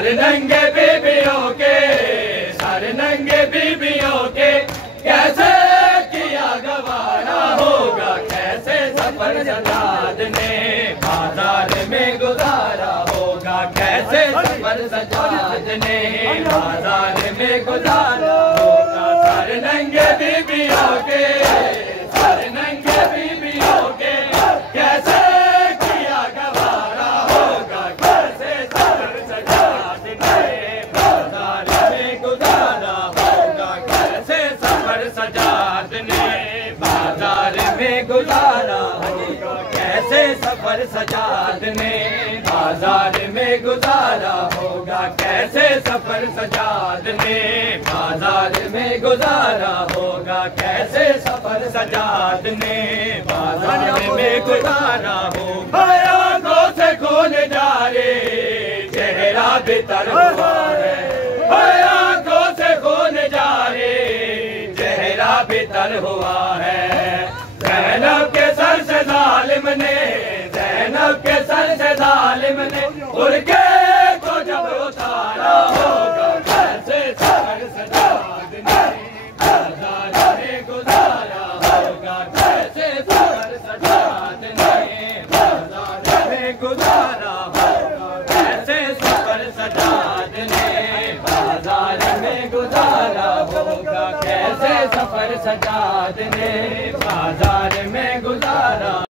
Sir नंगे बीबियों के, sir नंगे बीबियों के कैसे किया गवारा होगा, कैसे सफर सजाद ने बाजार में गुजारा होगा, कैसे सफर सजाद ने बाजार में गुजारा होगा। सर नंगे बीबियों के, सर नंगे बीबियों के कैसे किया गवारा होगा, कैसे सफर सजाद ने बाजार में गुजारा होगा, कैसे सफर सजाद ने बाजार में गुजारा होगा, कैसे सफर सजाद ने बाजार में गुजारा होगा, कैसे सफर सजाद ने बाजार में गुजारा होगा, कैसे सफर सजाद ने बाजार में गुजारा होगा। आंखों से खून जारे चेहरा बेतर हुआ है, आंखों से खून जारे चेहरा बेतर हुआ है। ज़ैनब के सर से जालिम ने, ज़ैनब के सर से जालिम ने उनके को जब उतारा होगा, कैसे सफर सजाद ने बाजार में गुजारा होगा, कैसे सफर सजाद ने बाजार में गुजारा होगा, कैसे सफर सजाद ने बाजार में गुजारा होगा, कैसे सफर सजाद ने बाजार में गुजारा